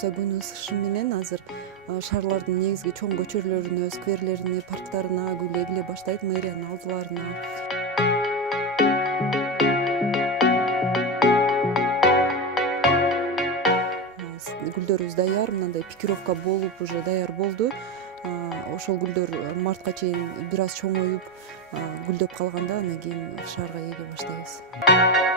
буюрса күн ысышы менен азыр шаарлардын негизги чоң көчөлөрүнө, скверлерине, парктарына гүл эгиле баштайт, мэриянын алдыларына. Гүлдөрүбүз даяр, мындай пикировка болуп уже даяр болду. Ошол гүлдөр мартка чейин бир аз чоңоюп, гүлдөп калганда анан кийин шаарга эге баштайбыз.